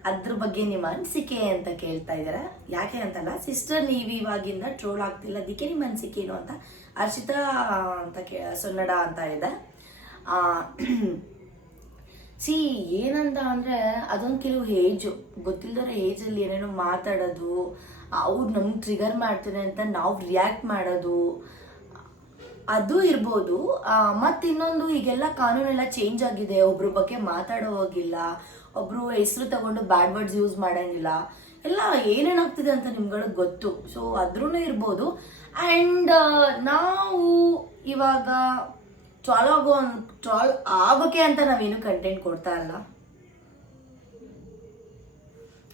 ಅದ್ರ ಬಗ್ಗೆ ನಿಮ್ಮ ಅನಿಸಿಕೆ ಅಂತ ಕೇಳ್ತಾ ಇದ್ದಾರೆ. ಯಾಕೆ ಅಂತಲ್ಲ, ಸಿಸ್ಟರ್ ನೀವು ಇವಾಗಿಂದ ಟ್ರೋಲ್ ಆಗ್ತಿಲ್ಲ, ಅದಕ್ಕೆ ನಿಮ್ಮ ಅನಿಸಿಕೆ ಏನು ಅಂತ ಹರ್ಷಿತಾ ಅಂತ ಸೊನ್ನಡ ಅಂತ ಇದೆ. ಸಿ ಏನಂತ ಅಂದರೆ ಅದೊಂದು ಕೆಲವು ಏಜು ಗೊತ್ತಿಲ್ಲದವ್ರ ಏಜಲ್ಲಿ ಏನೇನೋ ಮಾತಾಡೋದು, ಅವ್ರು ನಮ್ಗೆ ಟ್ರಿಗರ್ ಮಾಡ್ತಾರೆ ಅಂತ ನಾವು ರಿಯಾಕ್ಟ್ ಮಾಡೋದು, ಅದು ಇರ್ಬೋದು. ಮತ್ತು ಇನ್ನೊಂದು, ಈಗೆಲ್ಲ ಕಾನೂನೆಲ್ಲ ಚೇಂಜ್ ಆಗಿದೆ, ಒಬ್ರ ಬಗ್ಗೆ ಮಾತಾಡೋ ಹೋಗಿಲ್ಲ, ಒಬ್ರು ಹೆಸರು ತಗೊಂಡು ಬ್ಯಾಡ್ ವರ್ಡ್ಸ್ ಯೂಸ್ ಮಾಡೋಂಗಿಲ್ಲ, ಎಲ್ಲ ಏನೇನಾಗ್ತಿದೆ ಅಂತ ನಿಮ್ಗಳಿಗೆ ಗೊತ್ತು. ಸೊ ಅದ್ರೂ ಇರ್ಬೋದು. ಆ್ಯಂಡ್ ನಾವು ಇವಾಗ ಟ್ರಾಲ್ ಆಗೋಕೆ ಅಂತ ನಾವೇನು ಕಂಟೆಂಟ್ ಕೊಡ್ತಾ ಇಲ್ಲ.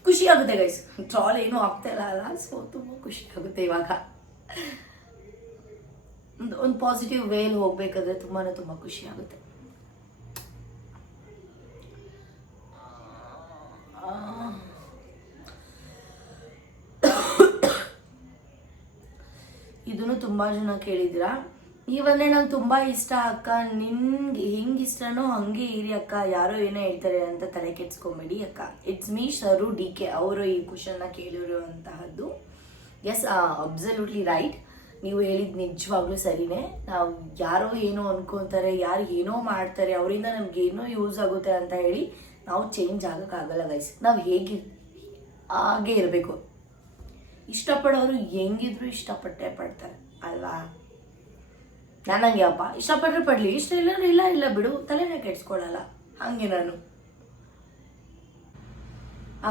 ಖುಷಿ ಆಗುತ್ತೆ ಗೈಸ್, ಟ್ರಾಲ್ ಏನೂ ಆಗ್ತಾ ಇಲ್ಲ ಅಲ್ಲ, ಸೊ ತುಂಬ ಖುಷಿ ಆಗುತ್ತೆ. ಇವಾಗ ಒಂದು ಪಾಸಿಟಿವ್ ವೇಲ್ ಹೋಗ್ಬೇಕಾದ್ರೆ ತುಂಬ ಖುಷಿ ಆಗುತ್ತೆ. ಇದನ್ನು ತುಂಬ ಜನ ಕೇಳಿದ್ದೀರಾ. ನೀವಂದ್ರೆ ನಂಗೆ ತುಂಬ ಇಷ್ಟ ಅಕ್ಕ, ನಿನ್ಗೆ ಹೆಂಗೆ ಇಷ್ಟನೋ ಹಂಗೆ ಇರಿ ಅಕ್ಕ, ಯಾರೋ ಏನೋ ಹೇಳ್ತಾರೆ ಅಂತ ತಲೆ ಕೆಡ್ಸ್ಕೊಂಬೇಡಿ ಅಕ್ಕ. ಇಟ್ಸ್ ಮೀ ಶರು DK ಅವರು ಈ ಕ್ವಶನ್ನ ಕೇಳಿರುವಂತಹದ್ದು. ಎಸ್, ಅಬ್ಸಲ್ಯೂಟ್ಲಿ ರೈಟ್, ನೀವು ಹೇಳಿದ ನಿಜವಾಗ್ಲೂ ಸರಿನೇ. ನಾವು ಯಾರೋ ಏನೋ ಅನ್ಕೊತಾರೆ, ಯಾರು ಏನೋ ಮಾಡ್ತಾರೆ, ಅವರಿಂದ ನಮ್ಗೆ ಏನೋ ಯೂಸ್ ಆಗುತ್ತೆ ಅಂತ ಹೇಳಿ ನಾವು ಚೇಂಜ್ ಆಗೋಕ್ಕಾಗಲ್ಲ ಗೈಸ್. ನಾವು ಹಾಗೆ ಇರಬೇಕು. ಇಷ್ಟಪಡೋರು ಹೆಂಗಿದ್ರು ಇಷ್ಟಪಟ್ಟೆ ಪಡ್ತಾರೆ ಅಲ್ವಾ. ನಾನು ಹಂಗೆ ಅಪ್ಪ, ಇಷ್ಟಪಟ್ಟರೆ ಪಡಲಿ, ಇಷ್ಟ ಇಲ್ಲ ಬಿಡು, ತಲೆನೇ ಕೆಡ್ಸ್ಕೊಳ್ಳಲ್ಲ, ಹಂಗೆ ನಾನು.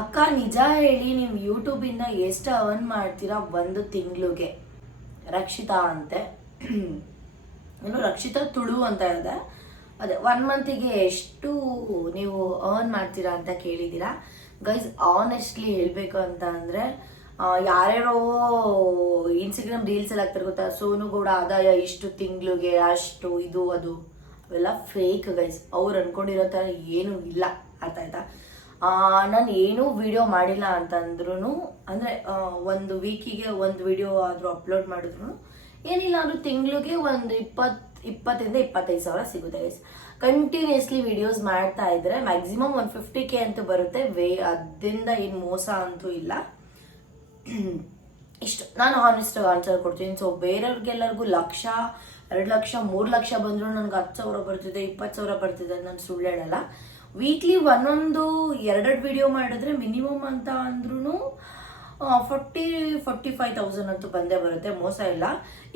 ಅಕ್ಕ ನಿಜ ಹೇಳಿ, ನೀವು ಯೂಟ್ಯೂಬಿಂದ ಎಷ್ಟು ಅರ್ನ್ ಮಾಡ್ತೀರಾ ಒಂದು ತಿಂಗಳಿಗೆ? ರಕ್ಷಿತಾ ಅಂತೆ, ಏನು ರಕ್ಷಿತಾ ತುಳು ಅಂತ ಇದೆ. ಅದೇ 1 ಮಂತಿಗೆ ಎಷ್ಟು ನೀವು ಅರ್ನ್ ಮಾಡ್ತೀರಾ ಅಂತ ಕೇಳಿದ್ದೀರಾ ಗೈಸ್. ಆನೆಸ್ಟ್ಲಿ ಹೇಳಬೇಕು ಅಂತ ಅಂದರೆ, ಯಾರ್ಯಾರೋ ಇನ್ಸ್ಟಾಗ್ರಾಮ್ ರೀಲ್ಸ್ ಎಲ್ಲ ಆಗ್ತಾರೆ ಗೊತ್ತಾ, ಸೋನು ಗೌಡ ಆದಾಯ ಇಷ್ಟು ತಿಂಗಳಿಗೆ ಅಷ್ಟು ಇದು ಅದು, ಅವೆಲ್ಲ ಫೇಕ್ ಗೈಸ್. ಅವ್ರು ಅನ್ಕೊಂಡಿರೋ ಥರ ಏನೂ ಇಲ್ಲ, ಅರ್ಥ ಆಯ್ತಾ. ನಾನು ಏನೂ ವಿಡಿಯೋ ಮಾಡಿಲ್ಲ ಅಂತಂದ್ರೂ, ಅಂದರೆ ಒಂದು ವೀಕಿಗೆ ಒಂದು ವಿಡಿಯೋ ಆದರೂ ಅಪ್ಲೋಡ್ ಮಾಡಿದ್ರು ಏನಿಲ್ಲ ಅಂದರೂ ತಿಂಗಳಿಗೆ ಒಂದು 20,000 to 25,000 ಸಿಗುತ್ತೆ ಗೈಸ್. ಕಂಟಿನ್ಯೂಸ್ಲಿ ವಿಡಿಯೋಸ್ ಮಾಡ್ತಾ ಇದ್ರೆ ಮ್ಯಾಕ್ಸಿಮಮ್ 150K ಅಂತೂ ಬರುತ್ತೆ. ಅದರಿಂದ ಏನು ಮೋಸ ಅಂತೂ ಇಲ್ಲ. ಇಷ್ಟು ನಾನು ಹಾನೆಸ್ಟಾಗಿ ಆನ್ಸರ್ ಕೊಡ್ತೀನಿ. ಸೊ ಬೇರೆಯವ್ರಿಗೆಲ್ಲರಿಗೂ 1,00,000, 2,00,000, 3,00,000 ಬಂದರೂ ನನಗೆ 10,000 ಬರ್ತಿದೆ, 20,000 ಬರ್ತಿದೆ, ನಾನು ಸುಳ್ಳು ಹೇಳಲ್ಲ. ವೀಕ್ಲಿ ಒಂದೊಂದು 2 ವಿಡಿಯೋ ಮಾಡಿದ್ರೆ ಮಿನಿಮಮ್ ಅಂತ ಅಂದ್ರೂ 40-45,000 ಅಂತೂ ಬಂದೇ ಬರುತ್ತೆ, ಮೋಸ ಇಲ್ಲ.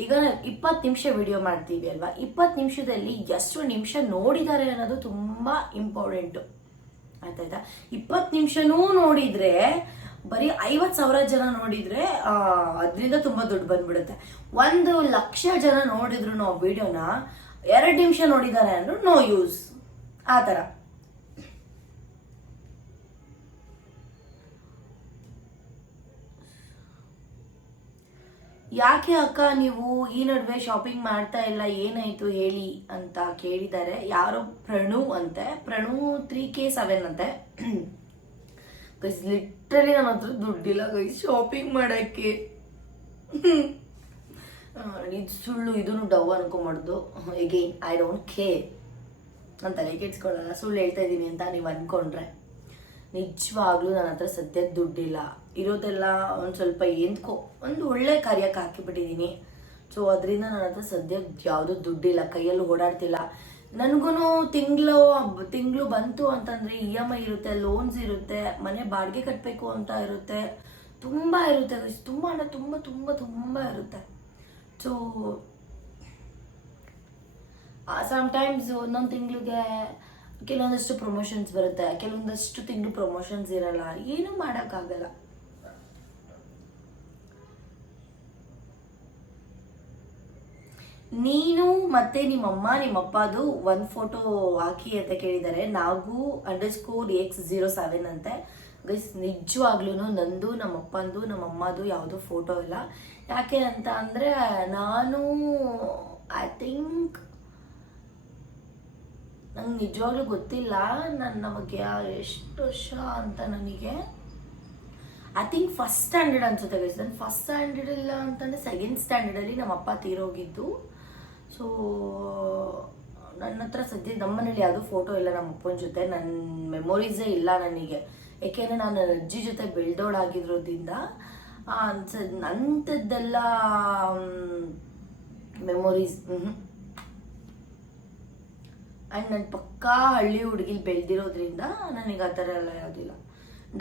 ಈಗ 20 ನಿಮಿಷ ವಿಡಿಯೋ ಮಾಡ್ತೀವಿ ಅಲ್ವಾ, 20 ನಿಮಿಷದಲ್ಲಿ ಎಷ್ಟು ನಿಮಿಷ ನೋಡಿದ್ದಾರೆ ಅನ್ನೋದು ತುಂಬ ಇಂಪಾರ್ಟೆಂಟು, ಆಯ್ತಾಯ್ತಾ. 20 ನಿಮಿಷನೂ ನೋಡಿದರೆ ಬರೀ 50,000 ಜನ ನೋಡಿದರೆ ಅದರಿಂದ ತುಂಬ ದುಡ್ಡು ಬಂದ್ಬಿಡುತ್ತೆ. 1,00,000 ಜನ ನೋಡಿದ್ರು ನಾವು ವಿಡಿಯೋನ 2 ನಿಮಿಷ ನೋಡಿದ್ದಾರೆ ಅಂದರೂ ನೋ ಯೂಸ್, ಆ ಥರ. ಯಾಕೆ ಅಕ್ಕ ನೀವು ಈ ನಡುವೆ ಶಾಪಿಂಗ್ ಮಾಡ್ತಾ ಇಲ್ಲ, ಏನಾಯ್ತು ಹೇಳಿ ಅಂತ ಕೇಳಿದ್ದಾರೆ. ಯಾರೋ ಪ್ರಣು ಅಂತೆ, ಪ್ರಣು 3K7 ಅಂತೆ. ಗೈಸ್ ಲಿಟ್ರಲಿ ನನ್ನ ಹತ್ರ ದುಡ್ಡಿಲ್ಲ ಗೈಸ್ ಶಾಪಿಂಗ್ ಮಾಡೋಕ್ಕೆ. ಇದು ಸುಳ್ಳು, ಇದನ್ನು ಡವ್ ಅನ್ಕೊಂಬಾರ್ದು. ಎಗೇನ್ ಐ ಡೋಂಟ್ ಕೇರ್, ನಾನು ತಲೆ ಕೆಡ್ಸ್ಕೊಳ್ಳಲ್ಲ. ಸುಳ್ಳು ಹೇಳ್ತಾ ಇದ್ದೀನಿ ಅಂತ ನೀವು ಅಂದ್ಕೊಂಡ್ರೆ ನಿಜವಾಗ್ಲೂ ನನ್ನ ಹತ್ರ ಸದ್ಯಕ್ಕೆ ದುಡ್ಡಿಲ್ಲ. ಇರೋದೆಲ್ಲ ಒಂದು ಸ್ವಲ್ಪ ಒಂದು ಒಳ್ಳೆ ಕಾರ್ಯಕ್ಕೆ ಹಾಕಿಬಿಟ್ಟಿದ್ದೀನಿ. ಸೊ ಅದರಿಂದ ನನ್ನ ಹತ್ರ ಸದ್ಯಕ್ಕೆ ಯಾವುದೂ ದುಡ್ಡಿಲ್ಲ, ಕೈಯಲ್ಲಿ ಓಡಾಡ್ತಿಲ್ಲ. ನನಗೂ ತಿಂಗಳು ಬಂತು ಅಂತಂದರೆ EMI ಇರುತ್ತೆ, ಲೋನ್ಸ್ ಇರುತ್ತೆ, ಮನೆ ಬಾಡಿಗೆ ಕಟ್ಟಬೇಕು ಅಂತ ಇರುತ್ತೆ, ತುಂಬ ಇರುತ್ತೆ, ತುಂಬ ಅಂದರೆ ತುಂಬ ತುಂಬ ತುಂಬ ಇರುತ್ತೆ. ಸೊ ಸಮ್ಟೈಮ್ಸ್ ಒಂದೊಂದು ತಿಂಗಳಿಗೆ ಕೆಲವೊಂದಷ್ಟು ಪ್ರಮೋಷನ್ಸ್ ಬರುತ್ತೆ, ಕೆಲವೊಂದಷ್ಟು ತಿಂಗಳು ಪ್ರಮೋಷನ್ಸ್ ಇರಲ್ಲ, ಏನೂ ಮಾಡೋಕ್ಕಾಗಲ್ಲ. ನೀನು ಮತ್ತೆ ನಿಮ್ಮಮ್ಮ ನಿಮ್ಮಪ್ಪದು ಒಂದು ಫೋಟೋ ಹಾಕಿ ಅಂತ ಕೇಳಿದ್ದಾರೆ. ನಾವು _X07 ಅಂತೆ ಗೈಸ್. ನಿಜವಾಗ್ಲೂ ನಂದು, ನಮ್ಮಪ್ಪಂದು, ನಮ್ಮಮ್ಮದು ಯಾವುದೂ ಫೋಟೋ ಇಲ್ಲ. ಯಾಕೆ ಅಂತ ಅಂದರೆ ನಾನು ಐ ಥಿಂಕ್ ನಂಗೆ ನಿಜವಾಗ್ಲೂ ಗೊತ್ತಿಲ್ಲ, ನಮಗೆ ಎಷ್ಟು ವರ್ಷ ಅಂತ. ನನಗೆ ಐ ಥಿಂಕ್ ಫಸ್ಟ್ ಸ್ಟ್ಯಾಂಡರ್ಡ್ ಅನ್ಸುತ್ತೆ ಗೈಸ್. ನಾನು ಫಸ್ಟ್ ಸ್ಟ್ಯಾಂಡರ್ಡ್ ಇಲ್ಲ ಅಂತಂದರೆ ಸೆಕೆಂಡ್ ಸ್ಟ್ಯಾಂಡರ್ಡಲ್ಲಿ ನಮ್ಮಪ್ಪ ತೀರೋಗಿದ್ದು. ಸೊ ನನ್ನ ಹತ್ರ ಸದ್ಯ ನಮ್ಮನೇಲಿ ಯಾವುದೂ ಫೋಟೋ ಇಲ್ಲ ನಮ್ಮ ಅಪ್ಪನ ಜೊತೆ. ನನ್ನ ಮೆಮೊರೀಸೇ ಇಲ್ಲ ನನಗೆ. ಯಾಕೆಂದರೆ ನಾನು ನನ್ನ ಅಜ್ಜಿ ಜೊತೆ ಬೆಳೆದೋಳಾಗಿರೋದ್ರಿಂದ ಅಂಥದ್ದೆಲ್ಲ ಮೆಮೊರೀಸ್. ಆ್ಯಂಡ್ ನಾನು ಪಕ್ಕಾ ಹಳ್ಳಿ ಹುಡುಗಿಲಿ ಬೆಳೆದಿರೋದ್ರಿಂದ ನನಗೆ ಆ ಥರ ಎಲ್ಲ ಯಾವುದಿಲ್ಲ.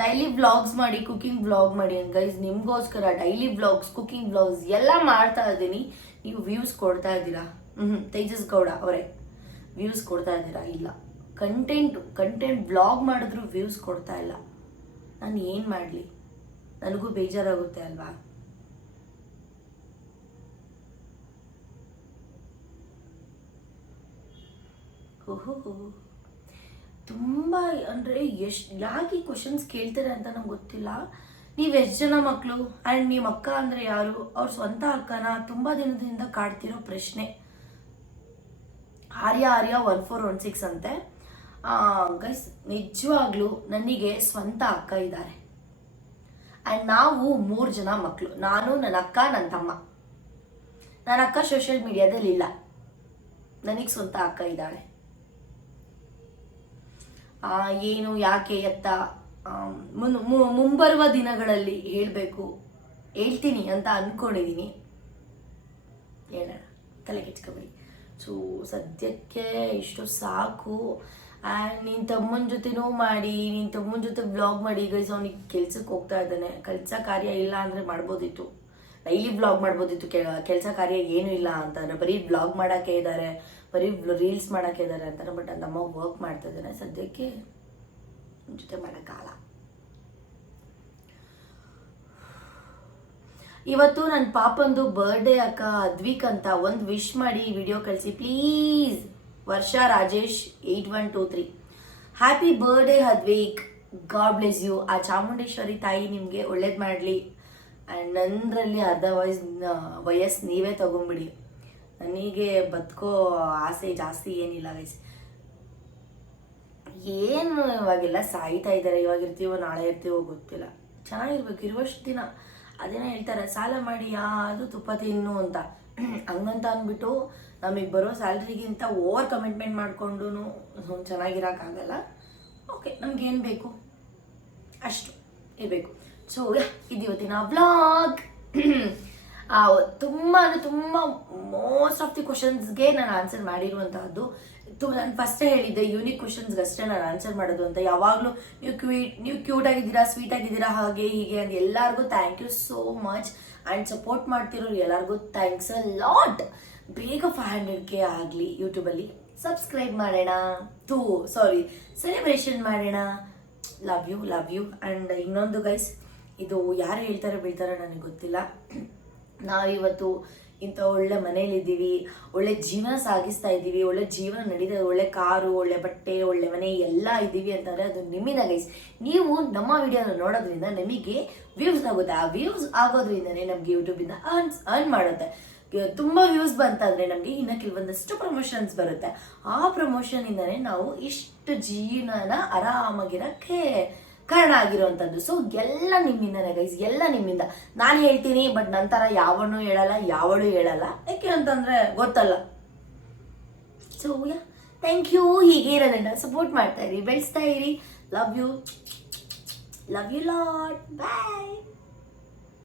ಡೈಲಿ ವ್ಲಾಗ್ಸ್ ಮಾಡಿ, ಕುಕಿಂಗ್ ವ್ಲಾಗ್ ಮಾಡಿ ಗೈಸ್, ನಿಮಗೋಸ್ಕರ ಡೈಲಿ ವ್ಲಾಗ್ಸ್, ಕುಕಿಂಗ್ ವ್ಲಾಗ್ಸ್ ಎಲ್ಲ ಮಾಡ್ತಾ ಇದ್ದೀನಿ. ನೀವು ವ್ಯೂಸ್ ಕೊಡ್ತಾ ಇದ್ದೀರಾ? ತೇಜಸ್ ಗೌಡ ಅವರೇ, ವ್ಯೂಸ್ ಕೊಡ್ತಾ ಇದ್ದೀರಾ? ಇಲ್ಲ. ಕಂಟೆಂಟ್ ವ್ಲಾಗ್ ಮಾಡಿದ್ರು ವ್ಯೂಸ್ ಕೊಡ್ತಾ ಇಲ್ಲ. ನಾನು ಏನು ಮಾಡಲಿ? ನನಗೂ ಬೇಜಾರಾಗುತ್ತೆ ಅಲ್ವಾ? ಓಹೋ, ತುಂಬ ಅಂದರೆ ಯಾಕೆ ಕ್ವಶನ್ಸ್ ಕೇಳ್ತಾರೆ ಅಂತ ನಂಗೆ ಗೊತ್ತಿಲ್ಲ. ನೀವು ಎಷ್ಟು ಜನ ಮಕ್ಕಳು ಆ್ಯಂಡ್ ನಿಮ್ಮ ಅಕ್ಕ ಅಂದರೆ ಯಾರು? ಅವ್ರ ಸ್ವಂತ ಅಕ್ಕನ? ತುಂಬ ದಿನದಿಂದ ಕಾಡ್ತಿರೋ ಪ್ರಶ್ನೆ. ಆರ್ಯ 1416 ಅಂತೆ ಗೈಸ್. ನಿಜವಾಗ್ಲೂ ನನಗೆ ಸ್ವಂತ ಅಕ್ಕ ಇದ್ದಾರೆ ಆ್ಯಂಡ್ ನಾವು 3 ಜನ ಮಕ್ಕಳು. ನಾನು, ನನ್ನ ಅಕ್ಕ, ನನ್ನ ತಮ್ಮ. ನನ್ನ ಅಕ್ಕ ಸೋಷಿಯಲ್ ಮೀಡಿಯಾದಲ್ಲಿ ಇಲ್ಲ. ನನಗೆ ಸ್ವಂತ ಅಕ್ಕ ಇದ್ದಾಳೆ. ಏನು, ಯಾಕೆ, ಎತ್ತ ಮುಂಬರುವ ದಿನಗಳಲ್ಲಿ ಹೇಳ್ತೀನಿ ಅಂತ ಅಂದ್ಕೊಂಡಿದ್ದೀನಿ. ಹೇಳೋಣ, ತಲೆ ಕೆಚ್ಕೋಬೇಡಿ. ಸೊ ಸದ್ಯಕ್ಕೆ ಇಷ್ಟು ಸಾಕು. ಆ್ಯಂಡ್ ನಿನ್ನ ತಮ್ಮನ ಜೊತೆನೂ ಮಾಡಿ, ನಿನ್ನ ತಮ್ಮನ ಜೊತೆ ವ್ಲಾಗ್ ಮಾಡಿ ಗೈಸ್. ಅವನಿಗೆ ಕೆಲ್ಸಕ್ಕೆ ಹೋಗ್ತಾ ಇದ್ದಾನೆ. ಕೆಲಸ ಕಾರ್ಯ ಇಲ್ಲ ಅಂದರೆ ಮಾಡ್ಬೋದಿತ್ತು, ಡೈಲಿ ವ್ಲಾಗ್ ಮಾಡ್ಬೋದಿತ್ತು. ಕೆಲಸ ಕಾರ್ಯ ಏನೂ ಇಲ್ಲ ಅಂತಾರೆ, ಬರೀ ವ್ಲಾಗ್ ಮಾಡೋಕ್ಕೆ ಇದ್ದಾರೆ, ಬರೀ ರೀಲ್ಸ್ ಮಾಡೋಕ್ಕೆ ಇದ್ದಾರೆ ಅಂತಾರೆ. ಬಟ್ ನನ್ನ ತಮ್ಮ ವರ್ಕ್ ಮಾಡ್ತಾ ಇದ್ದಾನೆ. ಸದ್ಯಕ್ಕೆ ನನ್ನ ಜೊತೆ ಮಾಡೋಕ್ಕಾಗಲ್ಲ. ಇವತ್ತು ನನ್ನ ಪಾಪಂದು ಬರ್ಡೇ ಅಕ್ಕ ಅದ್ವಿಕ್ ಅಂತ. ಒಂದು ವಿಶ್ ಮಾಡಿ ವಿಡಿಯೋ ಕಳಿಸಿ please. Varsha Rajesh 8123. Happy birthday Advik, god bless you. ಆ ಚಾಮುಂಡೇಶ್ವರಿ ತಾಯಿ ನಿಮಗೆ ಒಳ್ಳೇದು ಮಾಡಲಿ. ಆ್ಯಂಡ್ ನನ್ನರಲ್ಲಿ ಅರ್ಧ ವಯಸ್ಸು ನೀವೇ ತಗೊಂಬಿಡಿ. ನನಗೆ ಬದುಕೋ ಆಸೆ ಜಾಸ್ತಿ ಏನಿಲ್ಲ ಗೈಸ್. ಏನು ಇವಾಗೆಲ್ಲ ಸಾಯ್ತಾ ಇದ್ದಾರೆ. ಇವಾಗ ಇರ್ತೀವೋ ನಾಳೆ ಇರ್ತೀವೋ ಗೊತ್ತಿಲ್ಲ. ಚೆನ್ನಾಗಿರ್ಬೇಕು ಇರುವಷ್ಟು ದಿನ. ಅದೇನೋ ಹೇಳ್ತಾರೆ, ಸಾಲ ಮಾಡಿ ಯಾವುದು ತುಪ್ಪ ತಿನ್ನು ಅಂತ. ಹಂಗಂತ ಅಂದ್ಬಿಟ್ಟು ನಮಗೆ ಬರೋ ಸ್ಯಾಲ್ರಿಗಿಂತ ಓವರ್ ಕಮಿಟ್ಮೆಂಟ್ ಮಾಡಿಕೊಂಡು ಚೆನ್ನಾಗಿರೋಕ್ಕಾಗಲ್ಲ. ಓಕೆ, ನಮ್ಗೇನು ಬೇಕು ಅಷ್ಟು ಇರಬೇಕು. ಸೊ ಇದು ಇವತ್ತಿನ ವ್ಲಾಗ್. ತುಂಬ ಅಂದರೆ ತುಂಬ ಮೋಸ್ಟ್ ಆಫ್ ದಿ ಕ್ವಶನ್ಸ್ಗೆ ನಾನು ಆನ್ಸರ್ ಮಾಡಿರುವಂತಹದ್ದು. ನಾನು ಫಸ್ಟೇ ಹೇಳಿದ್ದೆ, ಯೂನಿಕ್ ಕ್ವಶನ್ಸ್ಗೆ ಅಷ್ಟೇ ನಾನು ಆನ್ಸರ್ ಮಾಡೋದು ಅಂತ. ಯಾವಾಗಲೂ ನೀವು ಕ್ಯೂಟ್ ಆಗಿದ್ದೀರಾ, ಸ್ವೀಟ್ ಆಗಿದ್ದೀರಾ, ಹಾಗೆ ಹೀಗೆ ಅಂತ ಎಲ್ಲರಿಗೂ thank you so much. And support ಮಾಡ್ತಿರೋರು ಎಲ್ಲರಿಗೂ ಥ್ಯಾಂಕ್ಸ್ ಅ ಲಾಟ್. ಬೇಗ 500K ಆಗಲಿ ಯೂಟ್ಯೂಬಲ್ಲಿ. ಸಬ್ಸ್ಕ್ರೈಬ್ ಮಾಡೋಣ, ಸೆಲೆಬ್ರೇಷನ್ ಮಾಡೋಣ. Love you. ಆ್ಯಂಡ್ ಇನ್ನೊಂದು ಗೈಸ್, ಇದು ಯಾರು ಹೇಳ್ತಾರೆ ಬೀಳ್ತಾರೋ ನನಗೆ ಗೊತ್ತಿಲ್ಲ. ನಾವಿವತ್ತು ಇಂಥ ಒಳ್ಳೆ ಮನೇಲಿದ್ದೀವಿ, ಒಳ್ಳೆ ಜೀವನ ಸಾಗಿಸ್ತಾ ಇದ್ದೀವಿ, ಒಳ್ಳೆ ಜೀವನ ನಡೀತಾ ಇದೆ, ಒಳ್ಳೆ ಕಾರು, ಒಳ್ಳೆ ಬಟ್ಟೆ, ಒಳ್ಳೆ ಮನೆ ಎಲ್ಲ ಇದ್ದೀವಿ ಅಂತಂದರೆ ಅದು ನಿಮ್ಮಿಂದ ಗೈಸ್. ನೀವು ನಮ್ಮ ವಿಡಿಯೋನ ನೋಡೋದ್ರಿಂದ ನಮಗೆ ವ್ಯೂಸ್ ಆಗುತ್ತೆ. ಆ ವ್ಯೂಸ್ ಆಗೋದ್ರಿಂದನೇ ನಮಗೆ ಯೂಟ್ಯೂಬಿಂದ ಅರ್ನ್ ಮಾಡುತ್ತೆ. ತುಂಬ ವ್ಯೂಸ್ ಬಂತಂದರೆ ನಮಗೆ ಇನ್ನು ಕೆಲವೊಂದಷ್ಟು ಪ್ರಮೋಷನ್ಸ್ ಬರುತ್ತೆ. ಆ ಪ್ರಮೋಷನಿಂದನೇ ನಾವು ಇಷ್ಟು ಜೀವನನ ಆರಾಮಾಗಿರೋಕ್ಕೆ ಕಾರಣ ಆಗಿರುವಂಥದ್ದು. ಸೊ ಎಲ್ಲ ನಿಮ್ಮಿಂದನೇ ಗೈಸ್, ಎಲ್ಲ ನಿಮ್ಮಿಂದ. ನಾನು ಹೇಳ್ತೀನಿ, ಬಟ್ ನಂತರ ಯಾವನು ಹೇಳಲ್ಲ, ಯಾಕೆ ಅಂತಂದರೆ ಗೊತ್ತಲ್ಲ. So thank you. ಹೀಗೆ ನನ್ನನ್ನು ಸಪೋರ್ಟ್ ಮಾಡ್ತಾ ಇರಿ, ಬೆಳೆಸ್ತಾ ಇರಿ. Love you lot. ಬಾಯ್.